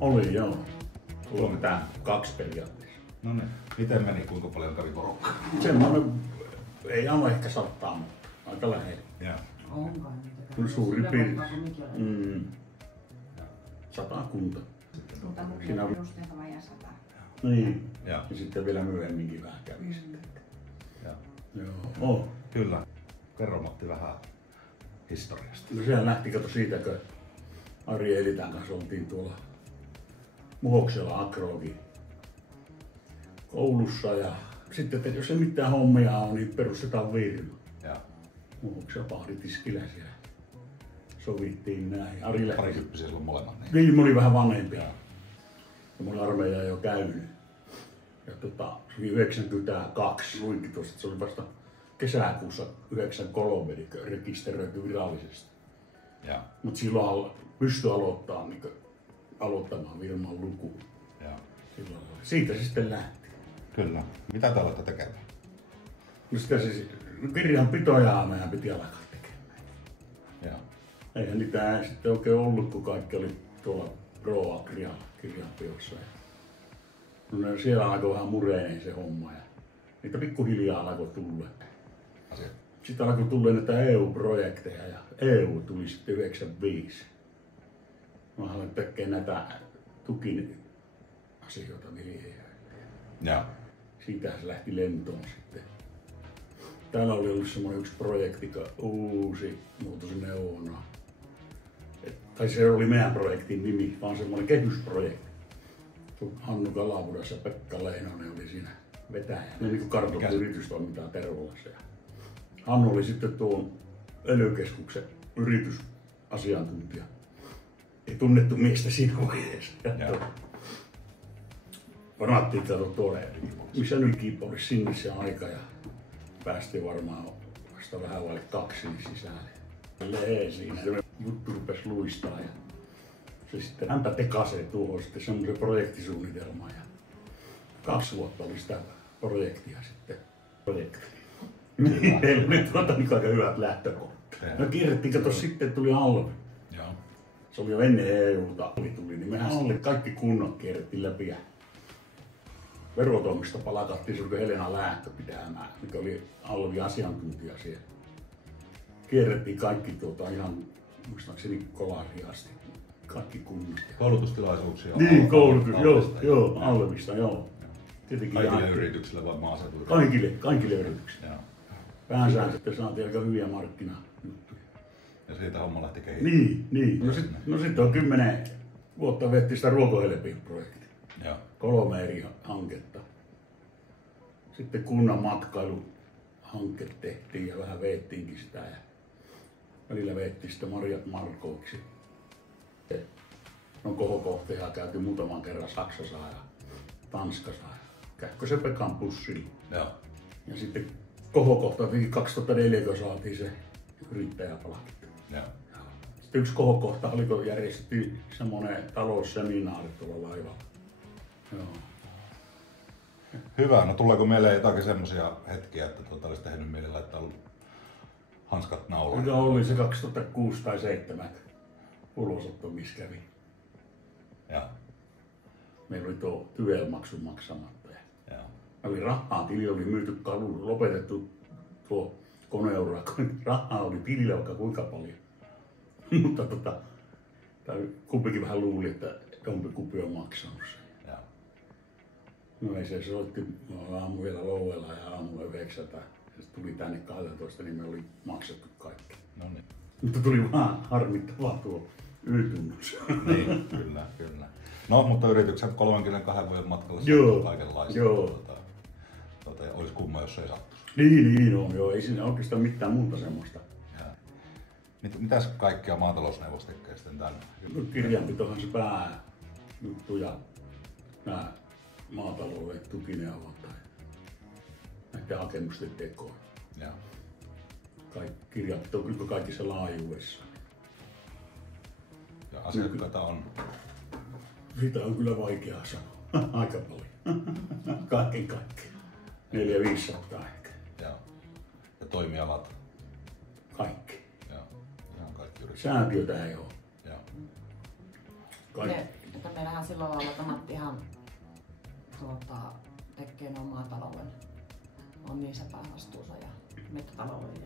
Oli joo. 32 periaatteessa. No niin. Miten meni? Kuinka paljon kävi porukkaa? Semmoinen, ei aivan ehkä 100, mutta aika lähellä. Onkaan niitä. Kyllä suuri piirtein. 100 kunta. Mutta Siinä on perusteella vajaa 100. niin. Ja. Ja sitten vielä myöhemminkin vähän kävi sitten. Ja. Joo. Kyllä. Kerro Matti vähän historiasta. No sehän lähti kato siitä, kun Ari Elitän kanssa oltiin tuolla Muhoksella Akrogin koulussa ja sitten, että jos ei mitään hommia on, niin perustetaan firma. Ja. Muhoksella pahditiskillä siellä sovittiin näin. Ari lähti. Parikymppisiä silloin molemmat. Niin, mä olin vähän vanhempia. Ja mun armeija jo käynyt. Ja se oli 92, luinkin tuossa, että se oli vasta kesäkuussa 93 eli rekisteröity virallisesti. Mutta silloin pystyi aloittamaan firman lukuun. Siitä se sitten lähti. Kyllä. Mitä te olette tekemään? No sitä siis kirjanpitoja meidän piti alkaa tekemään. Eihän niitä sitten oikein ollut, kun kaikki oli tuolla Pro Agria kirjanpidossa. No siellä alkoi vähän mureeneen se homma ja niitä pikkuhiljaa alkoi tulla. Sitten alkoi tulla näitä EU-projekteja ja EU tuli sitten 95. Mä aloin tekemään näitä tukiasioita viljelijöille. Siitä se lähti lentoon sitten. Täällä oli ollut semmoinen yksi projekti, uusi muutosneuvona. Tai se oli meidän projektin nimi, vaan semmoinen kehysprojekti. Hannu Kalavudas ja Pekka Leinonen oli siinä vetäjänä. Ne niin kuin kartoitti yritystoimintaa Tervolassa. Hannu oli sitten tuon ely-keskuksen yritysasiantuntija. Ei tunnettu miestä siinä vaiheessa. Varattiin kato tuonne, missä nytkin olisi sinne se aika ja päästiin varmaan vasta vähän vaille 2 sisälle. Siinä se juttu rupesi luistaa ja se sitten hänpä tekasee tuohon sitten semmoisen projektisuunnitelman ja 2 vuotta oli sitä projektia sitten. Meillä oli niin aika hyvät lähtökohdat. No kierrettiin, kato sitten tuli Alvi. Se oli jo ennen EUta tuli, niin mehän sitten kaikki kunnat kierrettiin läpi ja verotoimista palakattiin se Helena Lähtö pitämään, mikä oli Alvi asiantuntija siellä. Kierrettiin kaikki ihan muistaakseni Kolariin asti. Kaikki kunnat. Koulutustilaisuuksia? Niin, joo, Alvista, joo. Tietenkin kaikille yrityksille vai maaseudulle? Kaikille yrityksille. Päänsään sitten saatiin aika hyviä markkinajuttuja. Ja siitä homma lähti kehittämään? Niin. No sitten on 10 vuotta vetti sitä Ruokohelpi-projektia. 3 eri hanketta. Sitten kunnan matkailuhanke tehtiin ja vähän veettiinkin sitä. Ja välillä veettiin sitä Marjat Markoiksi. On kohokohteja käyty muutaman kerran Saksassa ja Tanskassa. Kähkösen Pekan bussilla. Ja sitten kohokohta 2004, kun saatiin se yrittäjäpalkinto. Sitten yksi kohokohta oli, kun järjestettiin semmoinen talousseminaari tuolla laivalla. Hyvä. No tuleeko meille jotakin semmoisia hetkiä, että olisi tehnyt mieli laittaa hanskat naulaan? No oli se 2006 tai 2007 ulosotto, missä kävi. Meillä oli tuo työlmaksu maksamatta. Oli rahaa, tili oli myyty kadulla, lopetettu tuo koneurakointi. Rahaa oli tilillä vaikka kuinka paljon. Mutta kumpikin vähän luuli, että jompikumpi on maksanut sen. No ei se soitti, mä aamu vielä Louella ja aamulla 9. Se tuli tänne 12, niin me oli maksettu kaikki. Mutta tuli vaan harmittavaa tuo ylitunnussa. Niin, kyllä. No, mutta yrityksen 32 vuoden matkalla on kaikenlaista. Olisi kumma, jos ei sattuisi. Niin on, joo. Ei siinä oikeastaan mitään muuta semmoista. Mitäs kaikkea maatalousneuvos tekee sitten tänne? No, kirjanpitohan se pääjuttu ja nämä maatalouden tukineuvot tai näiden hakemusten tekoon. Kirjanpito on kyllä kaikissa laajuudessa. Ja asiakkaita on? Sitä on kyllä vaikea sanoa. Aika paljon. Kaiken. 400-500 ehkä. Ja toimialat? Kaikki. Ihan kaikki yritykset. Säätiötä ei ole. Että meillähän sillä lailla, että Matti ihan tekee noin maatalouden, on niissä päävastuussa ja mettätalouden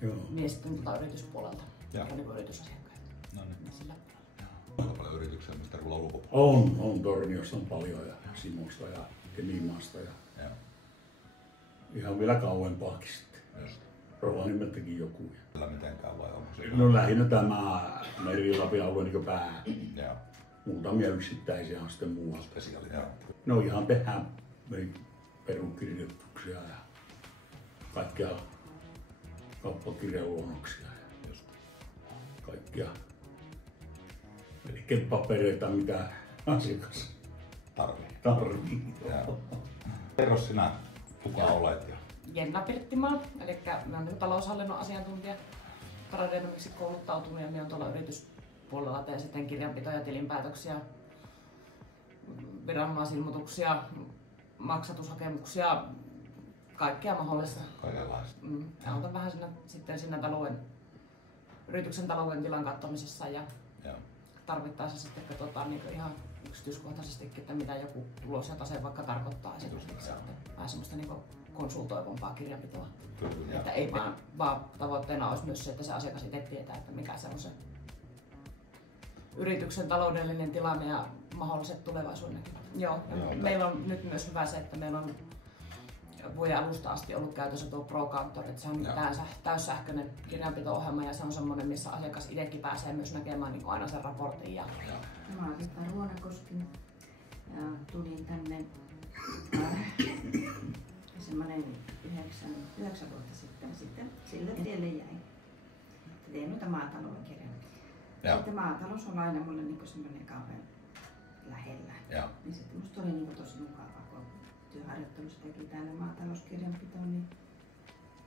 ja mies sitten yrityspuolelta, joka on niin yritysasiakkaita. No niin. Sillä Aika paljon yrityksiä, mistä rulla ulkopuolella. On Torniossa on paljon ja Simosta ja Kemimaasta ja ihan vielä kauempaakin sitten. Just. Rovaniemeltäkin joku. Tällä mitenkään vai onko se? No lähinnä tämä Meri-Lapin alue niin pää. Joo. Muutamia yksittäisiä on sitten muualta. Spesiaaliteetti. No ihan tehdään perukirjoituksia ja kaikkia kauppakirjaluonnoksia ja Just. kaikkia eli papereita, mitä asiakas tarvii. Kerro sinä, kuka olet ja Jenna Pirttimaa, eli mä olen taloushallinnon asiantuntija, Tradenomeksi kouluttautunut ja minä olen tuolla yrityspuolella teen sitten kirjanpito- ja tilinpäätöksiä, viranomaisilmoituksia, maksatushakemuksia, kaikkea mahdollista. kaikenlaista. Autan vähän siinä yrityksen talouden tilan katsomisessa ja tarvittaessa sitten katsotaan niin ihan yksityiskohtaisestikin, että mitä joku tulos ja tase vaikka tarkoittaa esimerkiksi. Vähän semmoista niin konsultoivampaa kirjanpitoa. Että ei vaan tavoitteena olisi myös se, että se asiakas itse tietää, että mikä se on se yrityksen taloudellinen tilanne ja mahdolliset tulevaisuuden näkymät. Joo. Meillä on nyt myös hyvä se, että meillä on vuoden alusta asti ollut käytössä tuo ProCounter, että se on täyssähköinen kirjanpito-ohjelma ja se on semmoinen, missä asiakas itsekin pääsee myös näkemään niin aina sen raportin. Mä olen Ritta Ruonakoski ja tulin tänne semmoinen 9 vuotta sitten sille tielle jäin. Tein noita maatalouden kirjanpitoa. Sitten maatalous on aina mulle niin semmoinen kauhean lähellä. Niin sitten musta oli niin tosi mukavaa, kun työharjoittelussa teki täällä maatalouskirjanpitoa, niin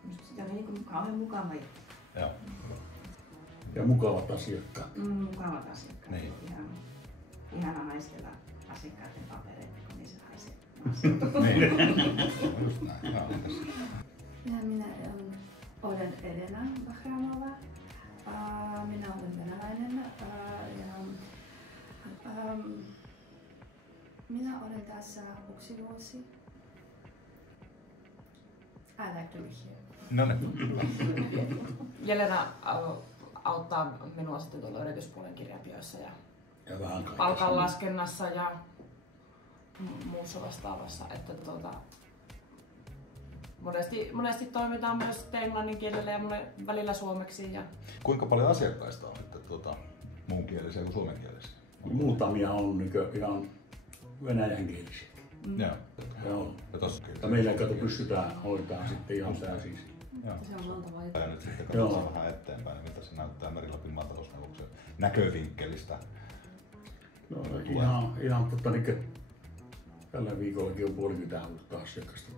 musta sitä oli niin kauhean mukava juttu. Ja mukavat asiakkaat. Mukavat asiakkaat. Niin. Ihana haistella asiakkaiden papereita, kun niissä haisee. Just näin. Ja minä olen Elena Bahramova. Minä olen venäläinen ja minä olen tässä 1 vuosi. I like to be here. No niin. Jelena auttaa minua sitten tuolla yrityspuolen kirjanpidossa ja vähän palkanlaskennassa ja muussa vastaavassa. Että monesti toimitaan myös englannin kielellä ja välillä suomeksi. Ja Kuinka paljon asiakkaista on sitten muunkielisiä kuin suomenkielisiä? Muutamia on ihan venäjänkielisiä. Joo. Ja meillä pystytään hoitamaan sitten ihan täysin. Se on valtava juttu. Ja nyt sitten katsotaan vähän eteenpäin, niin miltä se näyttää Meri-Lapin maatalousneuvoksen näkövinkkelistä. No, ihan tällä viikollakin on 30 uutta asiakasta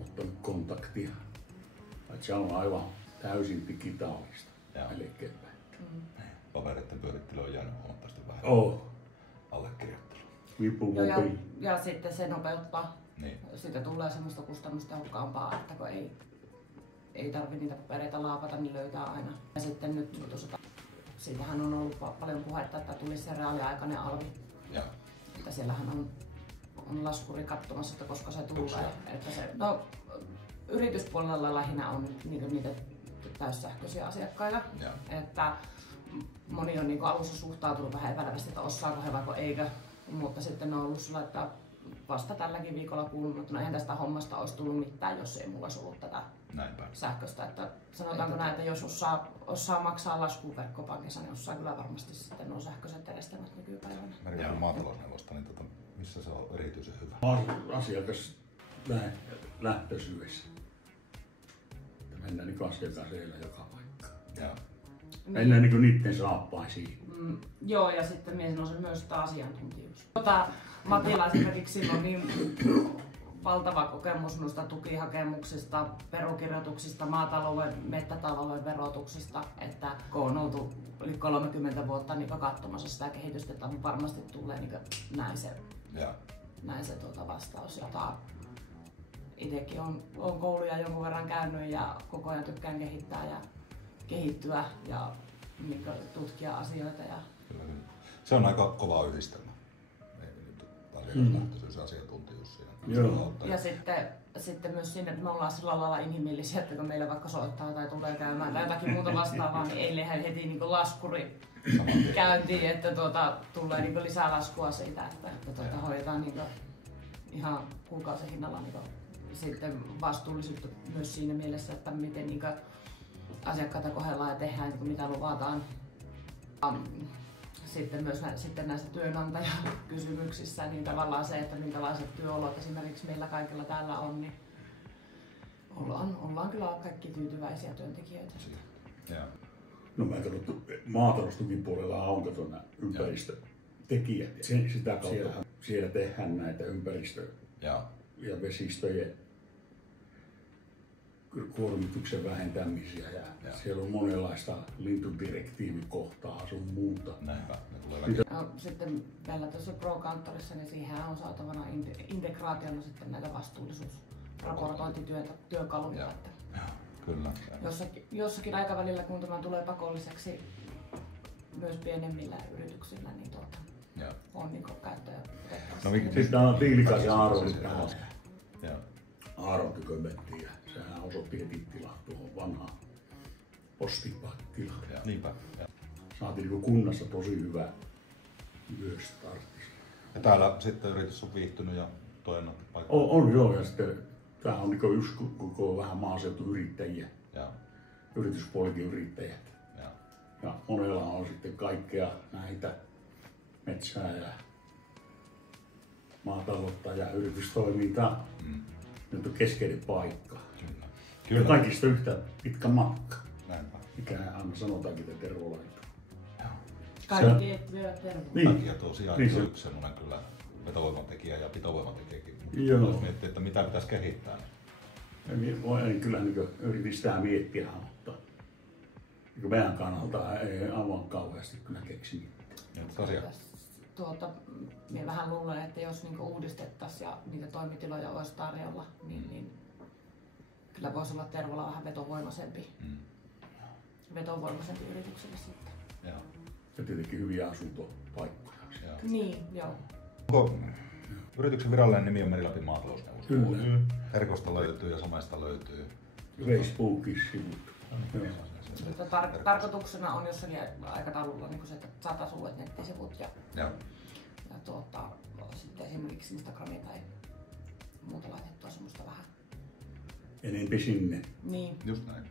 ottanut kontaktia. Että se on aivan täysin digitaalista melkeinpäin. Papereiden pyörittely on jäänyt huomattavasti vähän allekirjoittelua. Ja sitten se nopeuttaa. Niin. Siitä tulee semmoista kustannustehokkaampaa, että kun ei tarvitse niitä papereita laapata, niin löytää aina. Ja sitten nyt siitähän on ollut paljon puhetta, että tulisi se reaaliaikainen alvi. Että siellähän on laskuri katsomassa, että koska se tulee. Että yrityspuolella lähinnä on niitä täyssähköisiä asiakkaita. Että moni on niin alussa suhtautunut vähän epäilevästi, että osaako he vai eikö. Mutta sitten on ollut sillä, että vasta tälläkin viikolla kuulunut, että eihän tästä hommasta olisi tullut mitään, jos ei mulla olisi ollut tätä sähköstä. Että sanotaanko näin, että jos osaa maksaa laskun verkkopankissa, niin osaa kyllä varmasti sitten nuo sähköiset järjestelmät nykypäivänä. Meri-Lapin maatalousneuvosta, niin missä se on erityisen hyvä? Asiakas lähtöisyydessä. Mennään niin asiakasella joka paikkaan. Mennään niin niiden saappaisiin. Joo, ja sitten mies on myös asiantuntijuus. Matilla esimerkiksi sillä on niin valtava kokemus noista tukihakemuksista, verokirjoituksista, maatalouden, mettätalouden verotuksista, että kun on oltu yli 30 vuotta niin katsomassa sitä kehitystä, että varmasti tulee niin näin se vastaus, jota itsekin on kouluja jonkun verran käynyt ja koko ajan tykkään kehittää ja kehittyä ja tutkia asioita. Se on aika kova yhdistelmä. Asiakaslähtöisyys ja asiantuntijuus siinä. Joo. Ja sitten myös siinä, että me ollaan sillä lailla inhimillisiä, että kun meillä vaikka soittaa tai tulee käymään tai jotakin muuta vastaavaa, niin ei lähde heti niin laskuri käyntiin, että tulee niin lisää laskua siitä, että hoidetaan niin ihan kuukausihinnalla niin sitten vastuullisuutta myös siinä mielessä, että miten niin asiakkaita kohdellaan ja tehdään, niin mitä luvataan. Sitten myös näissä työnantajakysymyksissä, niin tavallaan se, että minkälaiset työolot esimerkiksi meillä kaikilla täällä on, niin ollaan kyllä kaikki tyytyväisiä työntekijöitä. No mä katson, maataloustukin puolella on katson ympäristötekijät. Sitä kautta siellä tehdään näitä ja vesistöjen kuormituksen vähentämisiä ja siellä on monenlaista lintudirektiivikohtaa sun muuta. Näinpä, sitten meillä tuossa Pro-kanttorissa, niin siihen on saatavana integraationa sitten näitä vastuullisuusraportointityökaluja. Kyllä. Jossakin aikavälillä, kun tämä tulee pakolliseksi myös pienemmillä yrityksillä, niin on niin käyttöä. Sitten on Tiilikaisen Aaronin täällä. Aaron kommentti ja sehän osoitti heti tilaa tuohon vanhaan postipakkilaan. Niinpä. Saatiin kunnassa tosi hyvä myös startti. Ja täällä sitten yritys on viihtynyt ja toinen paikka. On joo, ja sitten tää on niin just koko vähän maaseutuyrittäjiä. Yrityspuolikin yrittäjät. Ja monella on sitten kaikkea näitä metsää ja maataloutta ja yritystoimintaa. Nyt on keskeinen paikka. Kyllä. Ja kaikista yhtä pitkä matka. Näinpä. Mikä aina sanotaankin, että Tervolaita. Kaikki et vielä Tervola. Niin. Takia tosiaan niin on yksi semmoinen kyllä vetovoimatekijä ja pitovoimatekijäkin. Jos miettii, että mitä pitäisi kehittää. En kyllä yritin sitä miettiä, mutta meidän kannalta ei aivan kauheasti kyllä keksi. Minä vähän luulen, että jos niinku uudistettaisiin ja niitä toimitiloja olisi tarjolla, niin kyllä voisi olla Tervola vähän vetovoimaisempi yritykselle sitten. Ja tietenkin hyviä asuntopaikkoja. Niin, joo. Onko yrityksen virallinen nimi on Meri-Lapin maatalousneuvosto? Kyllä. Verkosta löytyy ja somesta löytyy. Facebookissa sivut. Tarkoituksena on jossakin aikataululla niin se, että 100 uudet nettisivut ja sitten esimerkiksi Instagramia tai muuta laitettua semmoista vähän enempi sinne. Niin. Just näin.